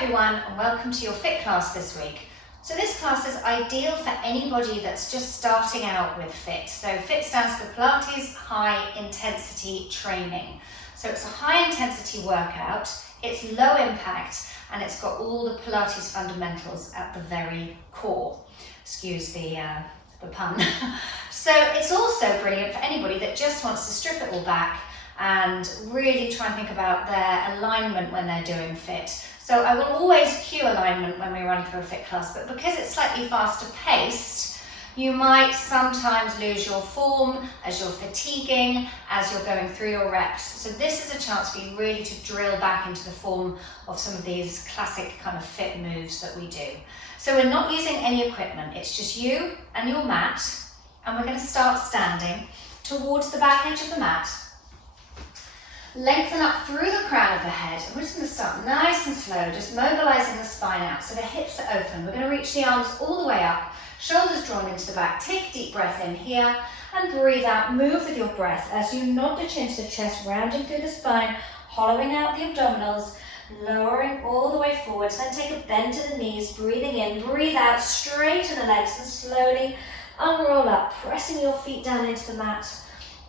everyone, and welcome to your PHIT class this week. So this class is ideal for anybody that's just starting out with PHIT. So PHIT stands for Pilates High Intensity Training. So it's a high intensity workout, it's low impact, and it's got all the Pilates fundamentals at the very core. Excuse the pun. So it's also brilliant for anybody that just wants to strip it all back and really try and think about their alignment when they're doing PHIT. So I will always cue alignment when we run through a PHIT class, but because it's slightly faster paced, you might sometimes lose your form as you're fatiguing, as you're going through your reps. So this is a chance for you really to drill back into the form of some of these classic kind of PHIT moves that we do. So we're not using any equipment, it's just you and your mat, and we're going to start standing towards the back edge of the mat. Lengthen up through the crown of the head. We're just going to start nice and slow, just mobilizing the spine out so the hips are open. We're going to reach the arms all the way up, shoulders drawn into the back. Take a deep breath in here and breathe out. Move with your breath as you nod the chin to the chest, rounding through the spine, hollowing out the abdominals, lowering all the way forwards. Then take a bend to the knees, breathing in, breathe out, straighten the legs and slowly unroll up, pressing your feet down into the mat.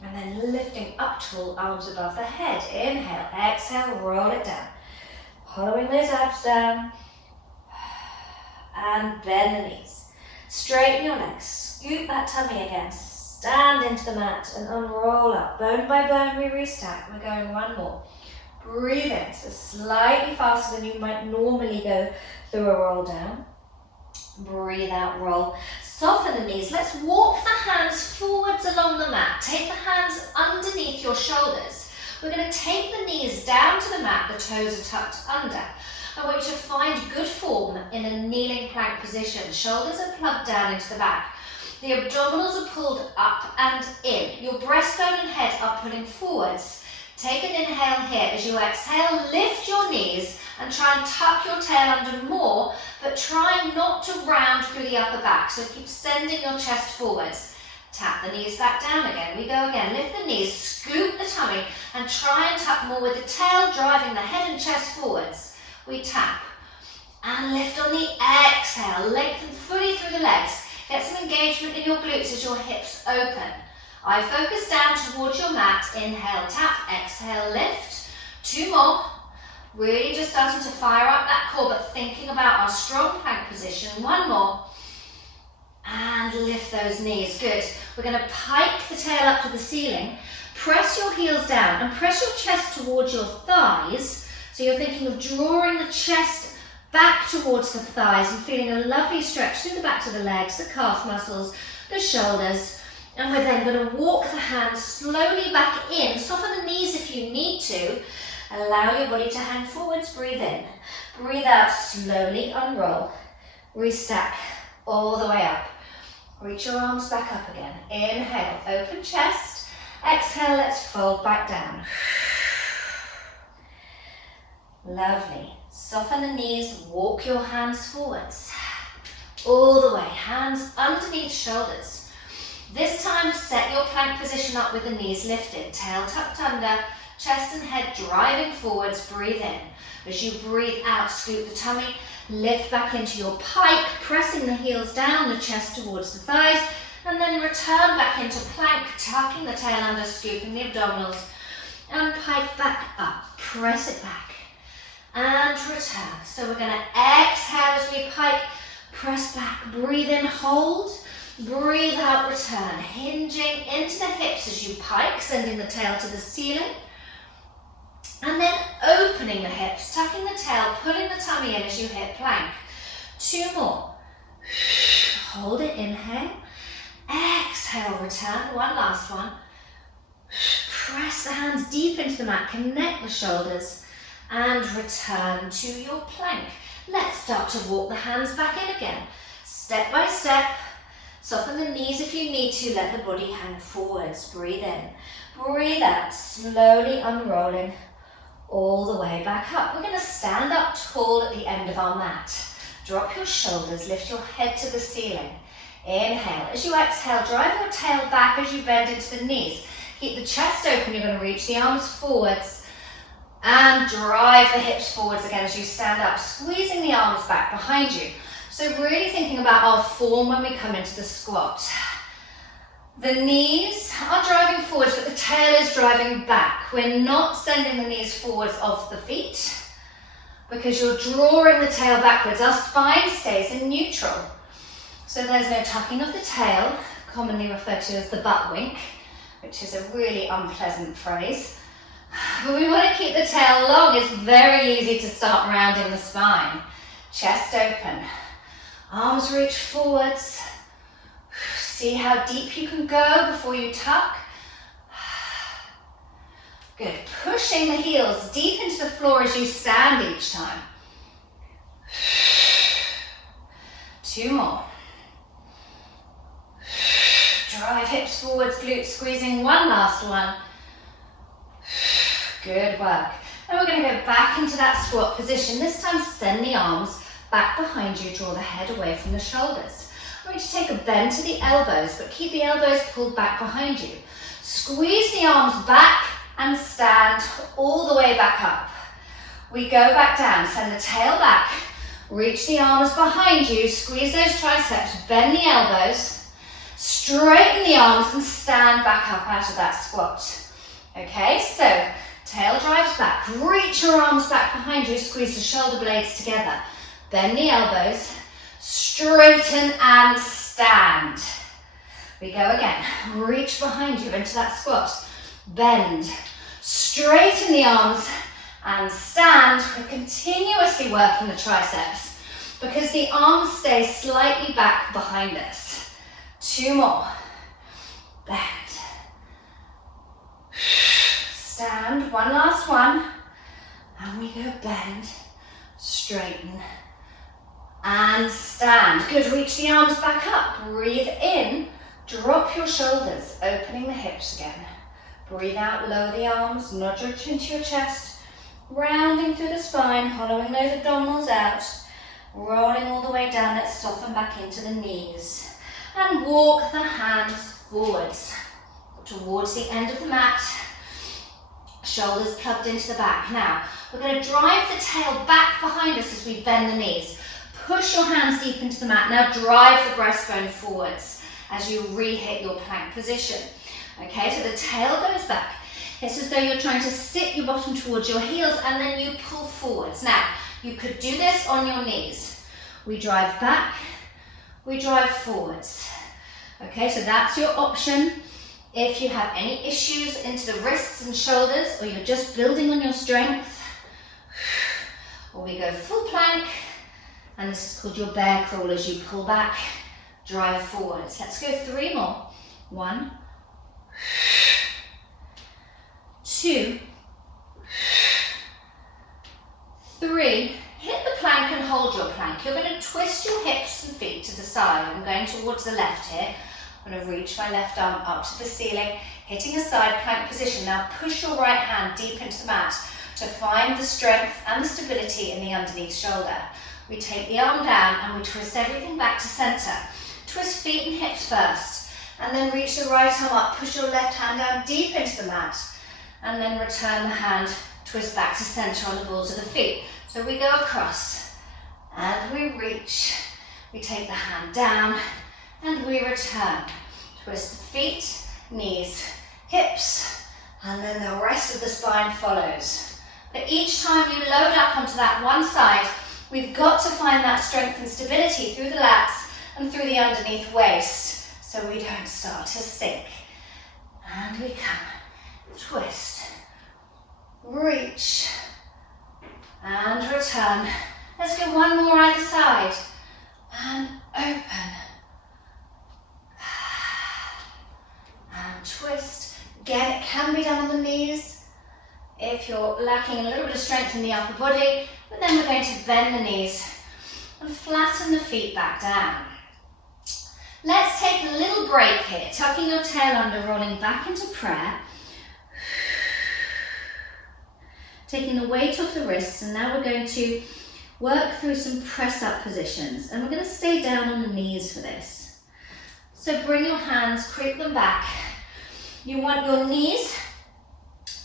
And then lifting up tall, arms above the head. Inhale, exhale, roll it down. Hollowing those abs down. And bend the knees. Straighten your legs. Scoop that tummy again. Stand into the mat and unroll up. Bone by bone, we restack. We're going one more. Breathe in, so slightly faster than you might normally go through a roll down. Breathe out, roll. Soften the knees. Let's walk the hands forwards along the mat. Take the hands underneath your shoulders. We're going to take the knees down to the mat, the toes are tucked under. I want you to find good form in a kneeling plank position. Shoulders are plugged down into the back. The abdominals are pulled up and in. Your breastbone and head are pulling forwards. Take an inhale here. As you exhale, lift your knees and try and tuck your tail under more, but try not to round through the upper back. So keep sending your chest forwards. Tap the knees back down again. We go again. Lift the knees, scoop the tummy, and try and tuck more with the tail driving the head and chest forwards. We tap and lift on the exhale. Lengthen fully through the legs. Get some engagement in your glutes as your hips open. I focus down towards your mat. Inhale, tap, exhale, lift. Two more. Really just starting to fire up that core, but thinking about our strong plank position. One more. And lift those knees. Good. We're going to pike the tail up to the ceiling. Press your heels down and press your chest towards your thighs. So you're thinking of drawing the chest back towards the thighs and feeling a lovely stretch through the back of the legs, the calf muscles, the shoulders. And we're then going to walk the hands slowly back in. Soften the knees if you need to. Allow your body to hang forwards. Breathe in. Breathe out. Slowly unroll. Restack all the way up. Reach your arms back up again. Inhale. Open chest. Exhale. Let's fold back down. Lovely. Soften the knees. Walk your hands forwards. All the way. Hands underneath shoulders. This time, set your plank position up with the knees lifted, tail tucked under, chest and head driving forwards. Breathe in. As you breathe out, scoop the tummy, lift back into your pike, pressing the heels down, the chest towards the thighs, and then return back into plank, tucking the tail under, scooping the abdominals, and pike back up. Press it back, and return. So we're going to exhale as we pike, press back, breathe in, hold. Breathe out, return, hinging into the hips as you pike, sending the tail to the ceiling. And then opening the hips, tucking the tail, pulling the tummy in as you hit plank. Two more. Hold it, inhale. Exhale, return. One last one. Press the hands deep into the mat, connect the shoulders, and return to your plank. Let's start to walk the hands back in again. Step by step. Soften the knees if you need to, let the body hang forwards. Breathe in, breathe out, slowly unrolling all the way back up. We're going to stand up tall at the end of our mat. Drop your shoulders, lift your head to the ceiling. Inhale. As you exhale, drive your tail back as you bend into the knees. Keep the chest open, you're going to reach the arms forwards. And drive the hips forwards again as you stand up, squeezing the arms back behind you. So really thinking about our form when we come into the squat. The knees are driving forwards, but the tail is driving back. We're not sending the knees forwards off the feet because you're drawing the tail backwards. Our spine stays in neutral. So there's no tucking of the tail, commonly referred to as the butt wink, which is a really unpleasant phrase. But we want to keep the tail long. It's very easy to start rounding the spine. Chest open. Arms reach forwards. See how deep you can go before you tuck. Good. Pushing the heels deep into the floor as you stand each time. 2 more. Drive hips forwards, glutes squeezing. One last one. Good work. And we're going to go back into that squat position. This time send the arms back behind you, draw the head away from the shoulders. We're going to take a bend to the elbows, but keep the elbows pulled back behind you. Squeeze the arms back and stand all the way back up. We go back down, send the tail back, reach the arms behind you, squeeze those triceps, bend the elbows, straighten the arms and stand back up out of that squat. Okay, so tail drives back, reach your arms back behind you, squeeze the shoulder blades together, bend the elbows, straighten and stand. We go again, reach behind you into that squat, bend, straighten the arms and stand. We're continuously working the triceps because the arms stay slightly back behind us. 2 more, bend. Stand, one last one, and we go bend, straighten, and stand. Good, reach the arms back up, breathe in, drop your shoulders, opening the hips again. Breathe out, lower the arms, nod your chin to your chest, rounding through the spine, hollowing those abdominals out, rolling all the way down, let's soften back into the knees. And walk the hands forwards, towards the end of the mat. Shoulders plugged into the back. Now, we're going to drive the tail back behind us as we bend the knees. Push your hands deep into the mat. Now drive the breastbone forwards as you re-hit your plank position. Okay, so the tail goes back. It's as though you're trying to sit your bottom towards your heels and then you pull forwards. Now, you could do this on your knees. We drive back, we drive forwards. Okay, so that's your option. If you have any issues into the wrists and shoulders, or you're just building on your strength, or we go full plank, and this is called your bear crawl as you pull back, drive forwards. Let's go 3 more. 1, 2, 3. Hit the plank and hold your plank. You're going to twist your hips and feet to the side. I'm going towards the left here. I'm going to reach my left arm up to the ceiling, hitting a side plank position. Now push your right hand deep into the mat to find the strength and the stability in the underneath shoulder. We take the arm down and we twist everything back to center. Twist feet and hips first, and then reach the right arm up, push your left hand down deep into the mat, and then return the hand, twist back to center on the balls of the feet. So we go across, and we reach. We take the hand down, and we return. Twist the feet, knees, hips, and then the rest of the spine follows. But each time you load up onto that one side, we've got to find that strength and stability through the lats and through the underneath waist, so we don't start to sink. And we come, twist, reach, and return. Let's go 1 more either side, and open. And twist. Again, it can be done on the knees if you're lacking a little bit of strength in the upper body, but then we're going to bend the knees and flatten the feet back down. Let's take a little break here, tucking your tail under, rolling back into prayer. Taking the weight off the wrists, and now we're going to work through some press-up positions, and we're going to stay down on the knees for this. So bring your hands, creep them back. You want your knees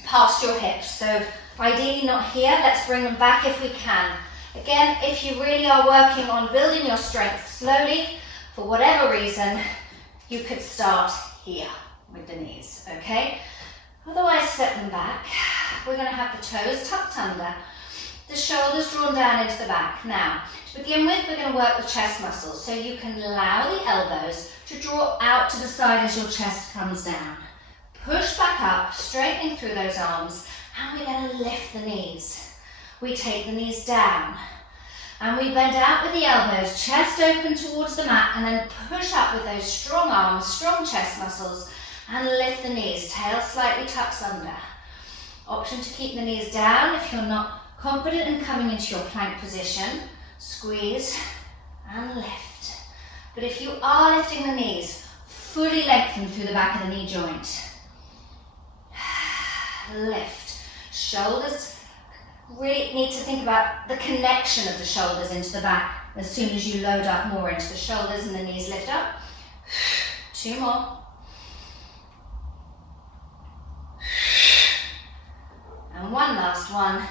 past your hips, so Ideally not here, let's bring them back if we can. Again, if you really are working on building your strength slowly, for whatever reason, you could start here with the knees, okay? Otherwise, step them back. We're going to have the toes tucked under, the shoulders drawn down into the back. Now, to begin with, we're going to work the chest muscles, so you can allow the elbows to draw out to the side as your chest comes down. Push back up, straightening through those arms, and we're going to lift the knees. We take the knees down, and we bend out with the elbows, chest open towards the mat, and then push up with those strong arms, strong chest muscles, and lift the knees. Tail slightly tucks under. Option to keep the knees down if you're not confident in coming into your plank position. Squeeze and lift. But if you are lifting the knees, fully lengthen through the back of the knee joint. Lift. Shoulders, really need to think about the connection of the shoulders into the back as soon as you load up more into the shoulders and the knees lift up. 2 more. And one last one.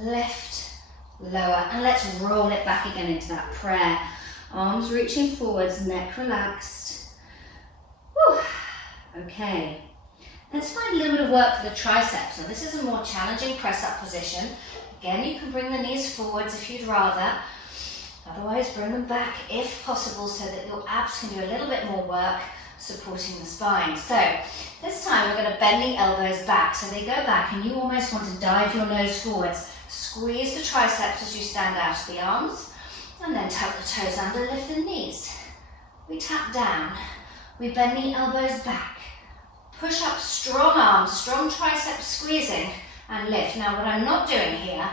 Lift, lower, and let's roll it back again into that prayer. Arms reaching forwards, neck relaxed. Whew. Okay, let's find a little bit of work for the triceps. So this is a more challenging press-up position. Again, you can bring the knees forwards if you'd rather. Otherwise, bring them back if possible so that your abs can do a little bit more work supporting the spine. So this time we're going to bend the elbows back so they go back, and you almost want to dive your nose forwards. Squeeze the triceps as you stand out of the arms, and then tuck the toes under, lift the knees. We tap down, we bend the elbows back, push up, strong arms, strong triceps squeezing, and lift. Now what I'm not doing here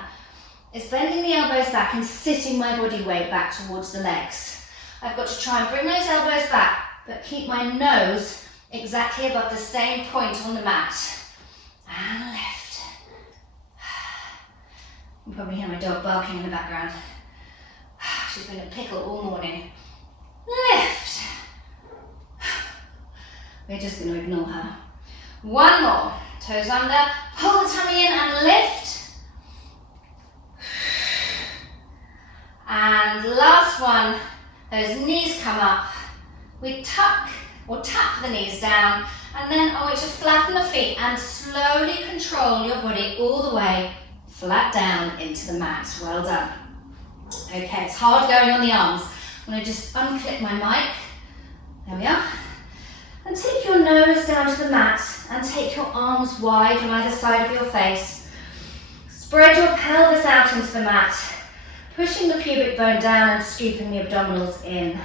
is bending the elbows back and sitting my body weight back towards the legs. I've got to try and bring those elbows back, but keep my nose exactly above the same point on the mat. And lift. You can probably hear my dog barking in the background. She's been a pickle all morning. Lift. We're just going to ignore her. One more. Toes under, pull the tummy in and lift. And last one, those knees come up. We tuck or tap the knees down, and then I want you to flatten the feet and slowly control your body all the way flat down into the mat. Well done. Okay, it's hard going on the arms. I'm going to just unclip my mic. There we are. And take your nose down to the mat and take your arms wide on either side of your face. Spread your pelvis out into the mat, pushing the pubic bone down and scooping the abdominals in.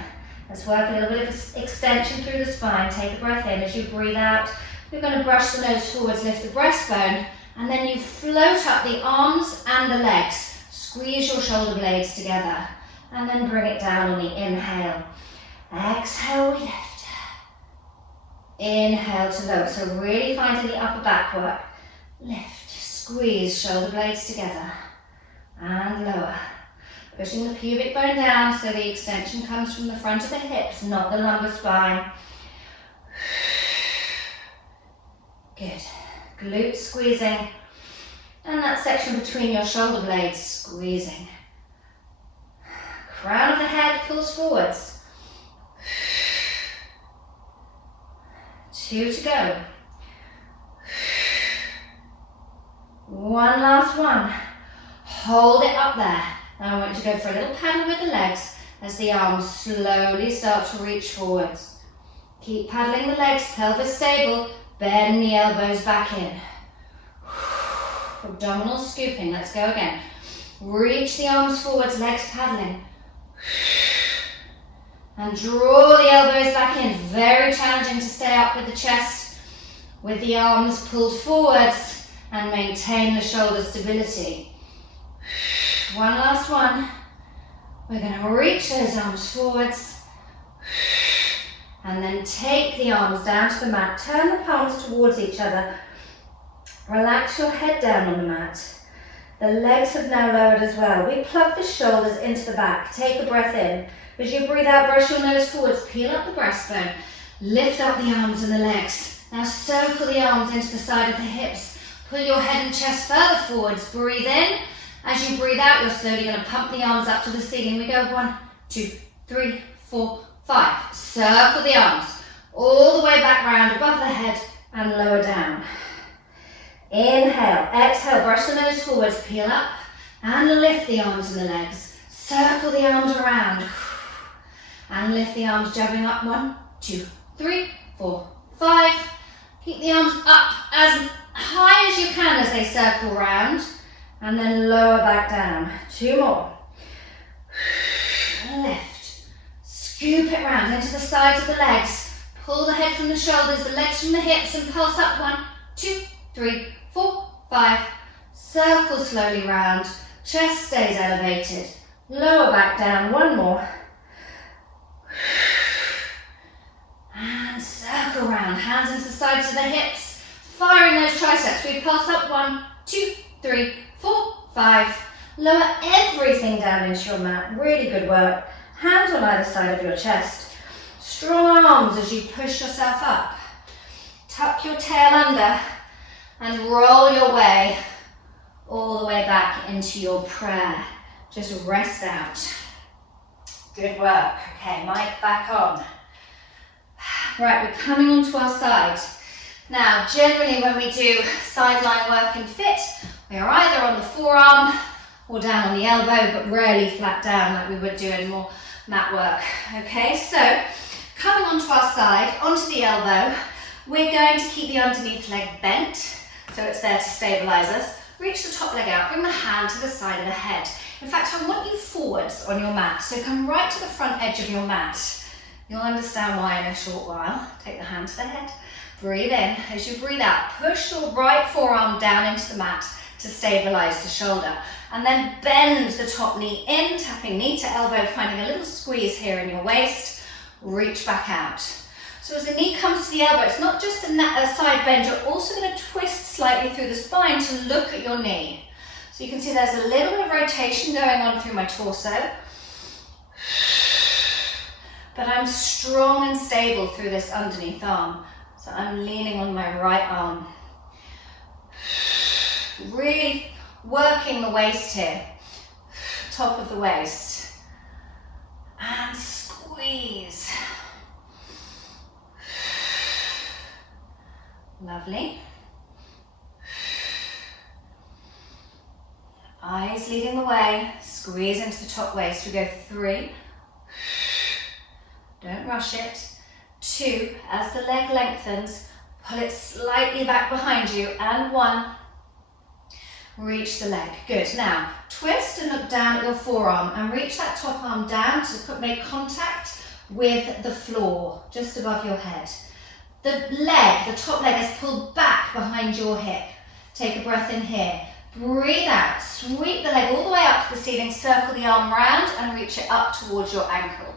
Let's work a little bit of extension through the spine. Take a breath in. As you breathe out, you're going to brush the nose forwards, lift the breastbone, and then you float up the arms and the legs. Squeeze your shoulder blades together, and then bring it down on the inhale. Exhale, we lift. Inhale to lower. So really finding the upper back work. Lift, squeeze, shoulder blades together, and lower. Pushing the pubic bone down so the extension comes from the front of the hips, not the lumbar spine. Good. Glutes squeezing. And that section between your shoulder blades squeezing. Crown of the head pulls forwards. 2 to go. One last one. Hold it up there. Now I want you to go for a little paddle with the legs as the arms slowly start to reach forwards. Keep paddling the legs, pelvis stable, bend the elbows back in. Abdominal scooping, let's go again. Reach the arms forwards, legs paddling. And draw the elbows back in. Very challenging to stay up with the chest, with the arms pulled forwards, and maintain the shoulder stability. One last one. We're going to reach those arms forwards and then take the arms down to the mat. Turn the palms towards each other. Relax your head down on the mat. The legs have now lowered as well. We plug the shoulders into the back. Take a breath in. As you breathe out, brush your nose forwards. Peel up the breastbone. Lift up the arms and the legs. Now circle the arms into the side of the hips. Pull your head and chest further forwards. Breathe in. As you breathe out, you're slowly going to pump the arms up to the ceiling. We go 1, 2, 3, 4, 5. Circle the arms all the way back round above the head and lower down. Inhale, exhale, brush the nose forwards, peel up and lift the arms and the legs. Circle the arms around and lift the arms, jabbing up. 1, 2, 3, 4, 5. Keep the arms up as high as you can as they circle round, and then lower back down. 2 more. Lift. Scoop it round into the sides of the legs. Pull the head from the shoulders, the legs from the hips, and pulse up. 1, 2, 3, 4, 5. Circle slowly round. Chest stays elevated. Lower back down. 1 more. And circle round. Hands into the sides of the hips. Firing those triceps. We pulse up. 1, 2, 3, 4, 5. Lower everything down into your mat. Really good work. Hands on either side of your chest. Strong arms as you push yourself up. Tuck your tail under and roll your way all the way back into your prayer. Just rest out. Good work. Okay, mic back on. Right, we're coming onto our side. Now, generally when we do sideline work in PHIT, we are either on the forearm or down on the elbow, but rarely flat down like we would do in more mat work. Okay, so coming onto our side, onto the elbow, we're going to keep the underneath leg bent, so it's there to stabilize us. Reach the top leg out, bring the hand to the side of the head. In fact, I want you forwards on your mat, so come right to the front edge of your mat. You'll understand why in a short while. Take the hand to the head. Breathe in. As you breathe out, push your right forearm down into the mat to stabilize the shoulder. And then bend the top knee in, tapping knee to elbow, finding a little squeeze here in your waist. Reach back out. So as the knee comes to the elbow, it's not just a side bend, you're also going to twist slightly through the spine to look at your knee. So you can see there's a little bit of rotation going on through my torso. But I'm strong and stable through this underneath arm. So I'm leaning on my right arm. Really working the waist here. Top of the waist. And squeeze. Lovely. Eyes leading the way. Squeeze into the top waist. We go 3. Don't rush it. 2, as the leg lengthens, pull it slightly back behind you, and 1. Reach the leg. Good. Now, twist and look down at your forearm and reach that top arm down to make contact with the floor, just above your head. The leg, the top leg is pulled back behind your hip. Take a breath in here. Breathe out. Sweep the leg all the way up to the ceiling, circle the arm round and reach it up towards your ankle.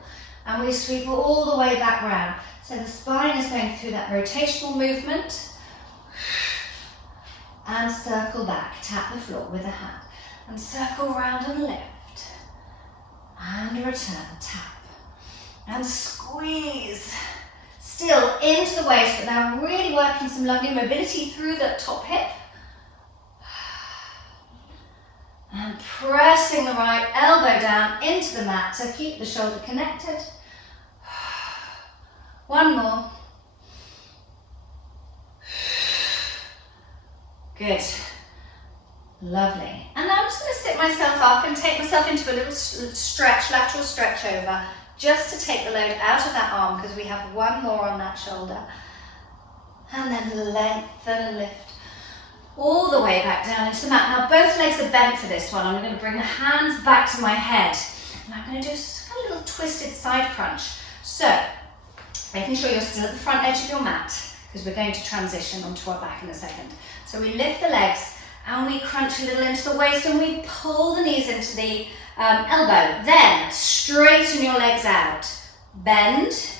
And we sweep all the way back round. So the spine is going through that rotational movement. And circle back. Tap the floor with a hand. And circle round and lift. And return. Tap. And squeeze. Still into the waist, but now really working some lovely mobility through the top hip. And pressing the right elbow down into the mat to keep the shoulder connected. 1 more. Good. Lovely. And now I'm just going to sit myself up and take myself into a little stretch, lateral stretch over, just to take the load out of that arm because we have 1 more on that shoulder. And then lengthen and lift all the way back down into the mat. Now both legs are bent for this one. I'm going to bring the hands back to my head. And I'm going to do a little twisted side crunch. So, making sure you're still at the front edge of your mat because we're going to transition onto our back in a second. So we lift the legs and we crunch a little into the waist and we pull the knees into the elbow. Then straighten your legs out. Bend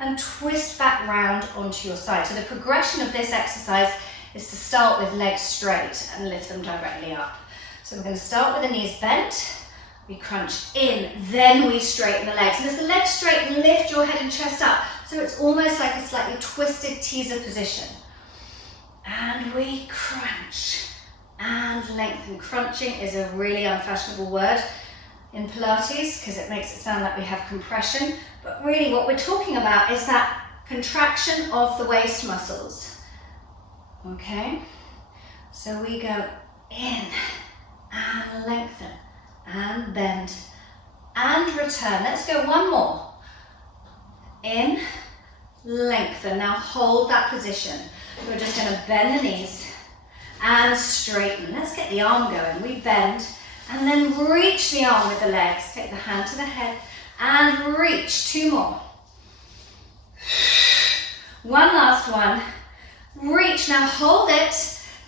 and twist back round onto your side. So the progression of this exercise is to start with legs straight and lift them directly up. So we're going to start with the knees bent. We crunch in, then we straighten the legs. And as the legs straighten, lift your head and chest up. So it's almost like a slightly twisted teaser position. And we crunch and lengthen. Crunching is a really unfashionable word in Pilates because it makes it sound like we have compression, but really what we're talking about is that contraction of the waist muscles. Okay, so we go in and lengthen and bend and return. Let's go one more. In, lengthen. Now hold that position. We're just going to bend the knees and straighten. Let's get the arm going. We bend and then reach the arm with the legs. Take the hand to the head and reach. 2 more. One last one. Reach. Now hold it.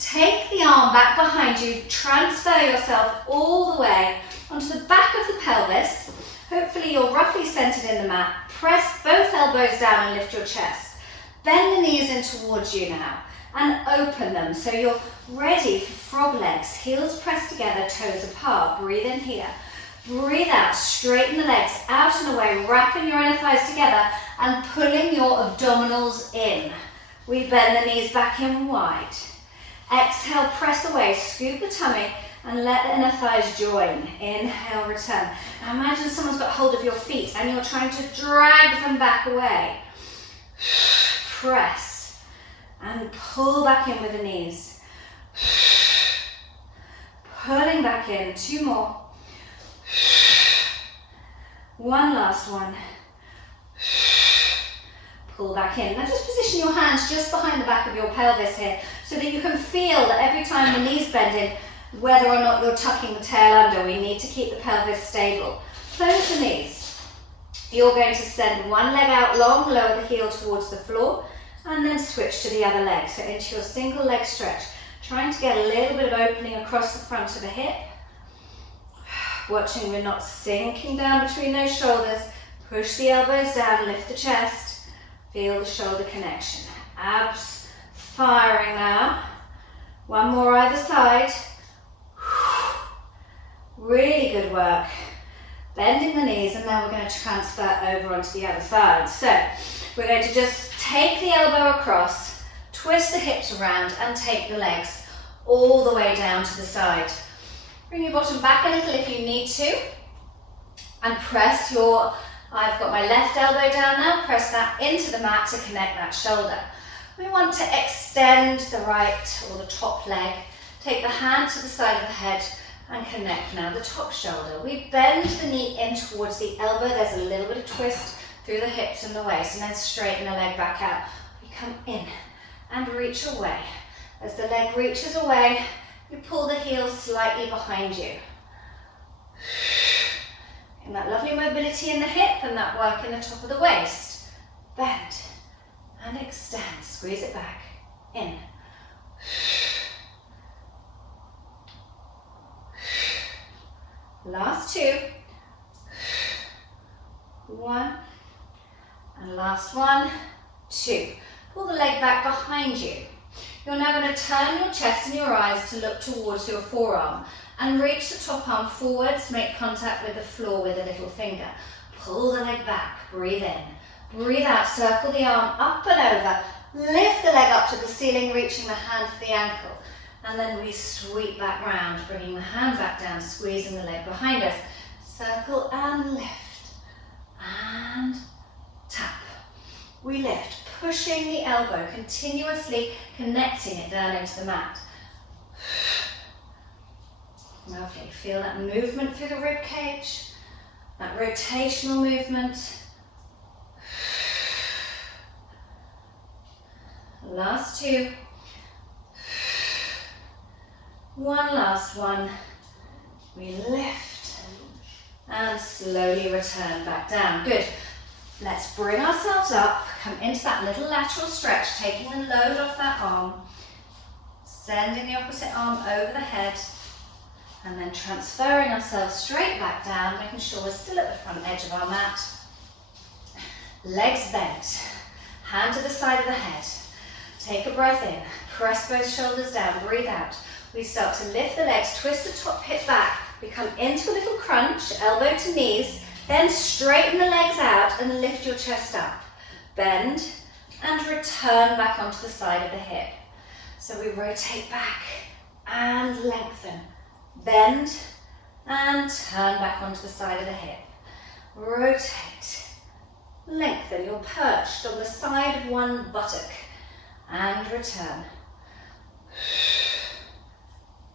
Take the arm back behind you. Transfer yourself all the way onto the back of the pelvis. Hopefully you're roughly centered in the mat. Press both elbows down and lift your chest. Bend the knees in towards you now and open them so you're ready for frog legs. Heels pressed together, toes apart. Breathe in here. Breathe out. Straighten the legs out and away, wrapping your inner thighs together and pulling your abdominals in. We bend the knees back in wide. Exhale, press away, scoop the tummy and let the inner thighs join. Inhale, return. Now imagine someone's got hold of your feet and you're trying to drag them back away. Press and pull back in with the knees. Pulling back in. 2 more. One last one. Pull back in. Now just position your hands just behind the back of your pelvis here so that you can feel that every time the knees bend in, whether or not you're tucking the tail under, we need to keep the pelvis stable. Close the knees. You're going to send one leg out long, lower the heel towards the floor, and then switch to the other leg. So into your single leg stretch, trying to get a little bit of opening across the front of the hip. Watching we're not sinking down between those shoulders. Push the elbows down, lift the chest. Feel the shoulder connection. Abs firing now. One more either side. Really good work. Bending the knees, and now we're going to transfer over onto the other side. So we're going to just take the elbow across, twist the hips around and take the legs all the way down to the side. Bring your bottom back a little if you need to and press your, I've got my left elbow down now, press that into the mat to connect that shoulder. We want to extend the right or the top leg, take the hand to the side of the head and connect now the top shoulder. We bend the knee in towards the elbow. There's a little bit of twist through the hips and the waist, and then straighten the leg back out. We come in and reach away. As the leg reaches away, you pull the heel slightly behind you. And that lovely mobility in the hip and that work in the top of the waist. Bend and extend. Squeeze it back. In. Last 2. 1. And last 1, 2. Pull the leg back behind you. You're now going to turn your chest and your eyes to look towards your forearm and reach the top arm forwards, make contact with the floor with a little finger. Pull the leg back, breathe in. Breathe out, circle the arm up and over. Lift the leg up to the ceiling, reaching the hand for the ankle. And then we sweep back round, bringing the hand back down, squeezing the leg behind us. Circle and lift. And tap. We lift, pushing the elbow, continuously connecting it down into the mat. Lovely. Feel that movement through the rib cage, that rotational movement. Last 2. 1 last one. We lift and slowly return back down. Good. Let's bring ourselves up, come into that little lateral stretch, taking the load off that arm, sending the opposite arm over the head, and then transferring ourselves straight back down, making sure we're still at the front edge of our mat. Legs bent, hand to the side of the head. Take a breath in, press both shoulders down, breathe out. We start to lift the legs, twist the top hip back. We come into a little crunch, elbow to knees, then straighten the legs out and lift your chest up. bend, and return back onto the side of the hip. So we rotate back and lengthen, bend, and turn back onto the side of the hip. Rotate, lengthen. You're perched on the side of one buttock, and return.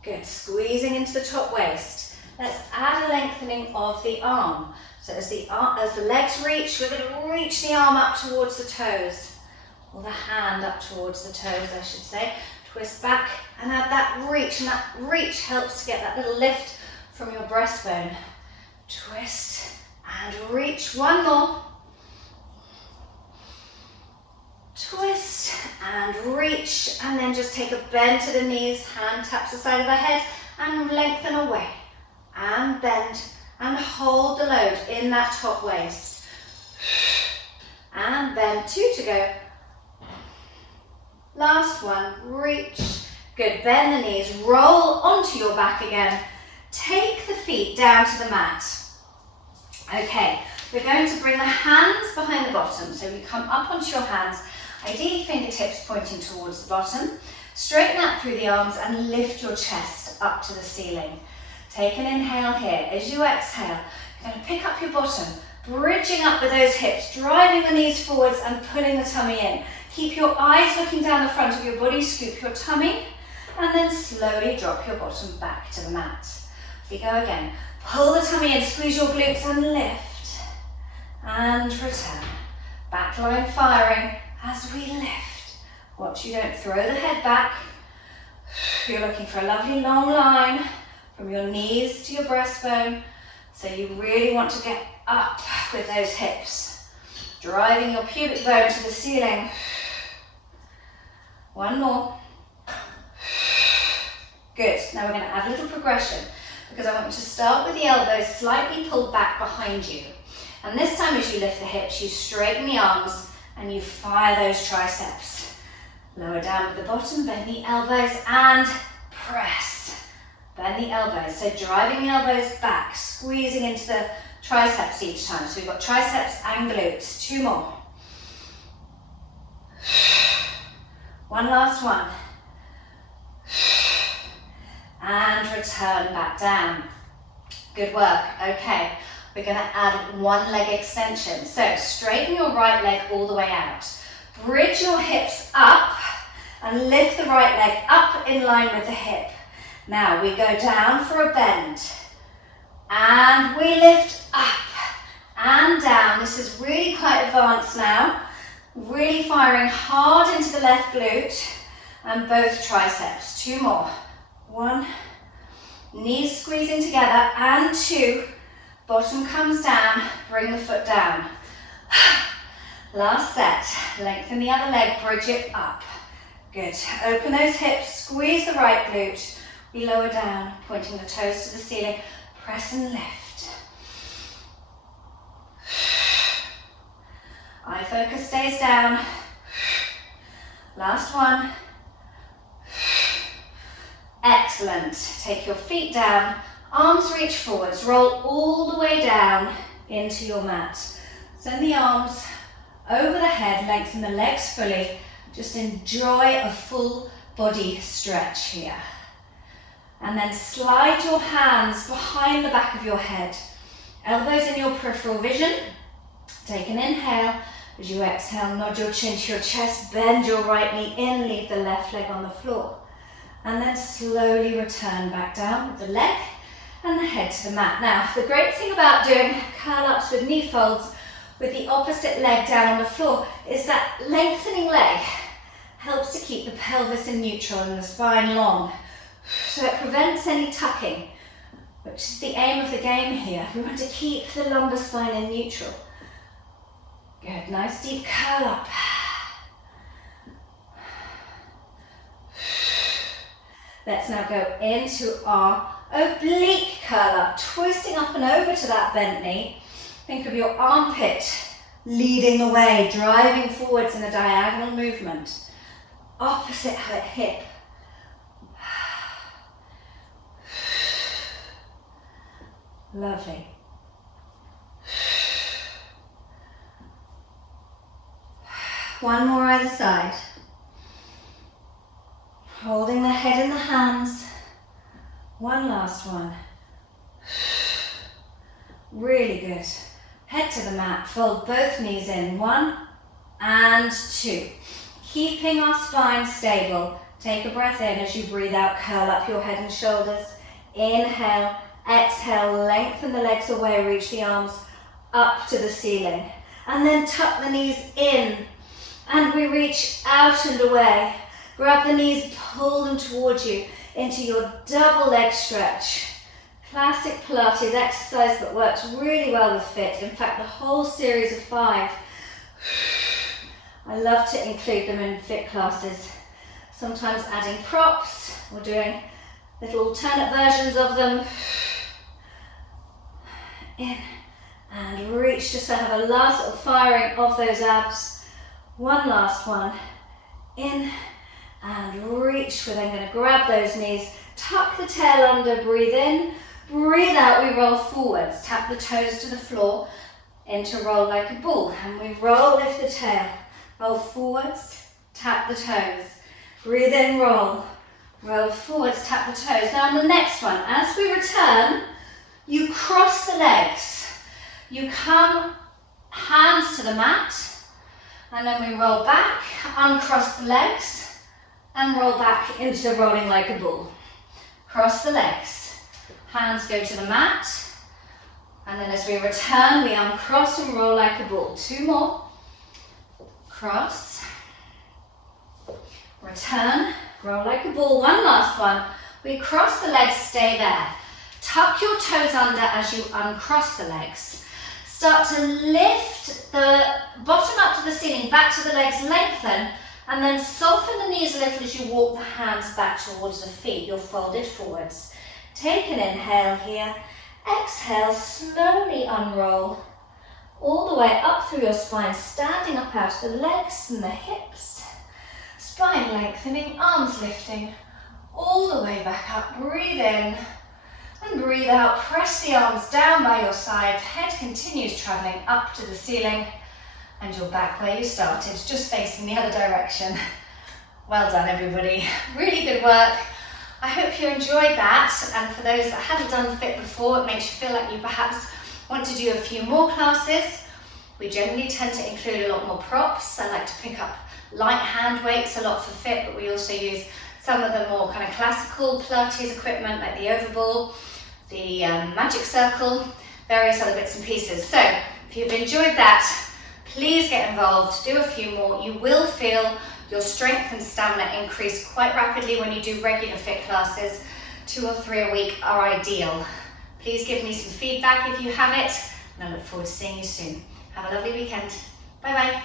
Good, squeezing into the top waist. Let's add a lengthening of the arm. So as the legs reach, we're going to reach the arm up towards the toes, or the hand up towards the toes, I should say. Twist back and add that reach, and that reach helps to get that little lift from your breastbone. Twist and reach. One more. Twist and reach, and then just take a bend to the knees, hand taps the side of the head, and lengthen away. And bend, and hold the load in that top waist. And bend, 2 to go. Last one, reach. Good, bend the knees, roll onto your back again. Take the feet down to the mat. Okay, we're going to bring the hands behind the bottom. So you come up onto your hands, ideally fingertips pointing towards the bottom. Straighten out through the arms and lift your chest up to the ceiling. Take an inhale here. As you exhale, you're going to pick up your bottom, bridging up with those hips, driving the knees forwards and pulling the tummy in. Keep your eyes looking down the front of your body, scoop your tummy, and then slowly drop your bottom back to the mat. We go again. Pull the tummy in, squeeze your glutes and lift. And return. Back line firing as we lift. Watch you don't throw the head back. You're looking for a lovely long line from your knees to your breastbone. So you really want to get up with those hips. Driving your pubic bone to the ceiling. One more. Good. Now we're going to add a little progression, because I want you to start with the elbows slightly pulled back behind you. And this time as you lift the hips, you straighten the arms and you fire those triceps. Lower down with the bottom, bend the elbows and press. Bend the elbows. So driving the elbows back, squeezing into the triceps each time. So we've got triceps and glutes. 2 more. One last one. And return back down. Good work. Okay, we're going to add one leg extension. So straighten your right leg all the way out. Bridge your hips up and lift the right leg up in line with the hip. Now we go down for a bend. And we lift up and down. This is really quite advanced now. Really firing hard into the left glute and both triceps. 2 more. 1, knees squeezing together, and 2, bottom comes down, bring the foot down. Last set, lengthen the other leg, bridge it up. Good, open those hips, squeeze the right glute. We lower down, pointing the toes to the ceiling, press and lift. Eye focus stays down. Last one. Excellent. Take your feet down, arms reach forwards, roll all the way down into your mat. Send the arms over the head, lengthen the legs fully. Just enjoy a full body stretch here. And then slide your hands behind the back of your head. Elbows in your peripheral vision. Take an inhale. As you exhale, nod your chin to your chest, bend your right knee in, leave the left leg on the floor. And then slowly return back down with the leg and the head to the mat. Now, the great thing about doing curl-ups with knee folds with the opposite leg down on the floor is that lengthening leg helps to keep the pelvis in neutral and the spine long. So it prevents any tucking, which is the aim of the game here. We want to keep the lumbar spine in neutral. Good, nice deep curl up. Let's now go into our oblique curl up, twisting up and over to that bent knee. Think of your armpit leading the way, driving forwards in a diagonal movement. Opposite hip. Lovely. One more either side. Holding the head in the hands. One last one. Really good. Head to the mat, fold both knees in. 1 and 2. Keeping our spine stable. Take a breath in as you breathe out, curl up your head and shoulders. Inhale, exhale, lengthen the legs away, reach the arms up to the ceiling. And then tuck the knees in. And we reach out and away. Grab the knees, pull them towards you into your double leg stretch. Classic Pilates exercise that works really well with PHIT. In fact, the whole series of 5. I love to include them in PHIT classes. Sometimes adding props or doing little alternate versions of them. In and reach, just to have a last little firing of those abs. One last one. In and reach. We're then going to grab those knees, tuck the tail under, breathe in, breathe out, we roll forwards, tap the toes to the floor, into roll like a ball, and we roll, lift the tail, roll forwards, tap the toes, breathe in, roll forwards, tap the toes. Now on the next one, as we return, you cross the legs, you come hands to the mat, and then we roll back, uncross the legs, and roll back into rolling like a ball. Cross the legs, hands go to the mat, and then as we return, we uncross and roll like a ball. 2 more. Cross, return, roll like a ball. One last one. We cross the legs, stay there. Tuck your toes under as you uncross the legs. Start to lift the bottom up to the ceiling, back to the legs, lengthen, and then soften the knees a little as you walk the hands back towards the feet. You're folded forwards. Take an inhale here. Exhale, slowly unroll all the way up through your spine, standing up out of the legs and the hips. Spine lengthening, arms lifting all the way back up. Breathe in and breathe out. Press the arms down by your side. Head continues traveling up to the ceiling. And you're back where you started, just facing the other direction. Well done, everybody. Really good work. I hope you enjoyed that. And for those that hadn't done PHIT before, it makes you feel like you perhaps want to do a few more classes. We generally tend to include a lot more props. I like to pick up light hand weights a lot for PHIT, but we also use some of the more kind of classical Pilates equipment, like the overball, the magic circle, various other bits and pieces. So if you've enjoyed that, please get involved, do a few more. You will feel your strength and stamina increase quite rapidly when you do regular PHIT classes. 2 or 3 a week are ideal. Please give me some feedback if you have it, and I look forward to seeing you soon. Have a lovely weekend. Bye bye.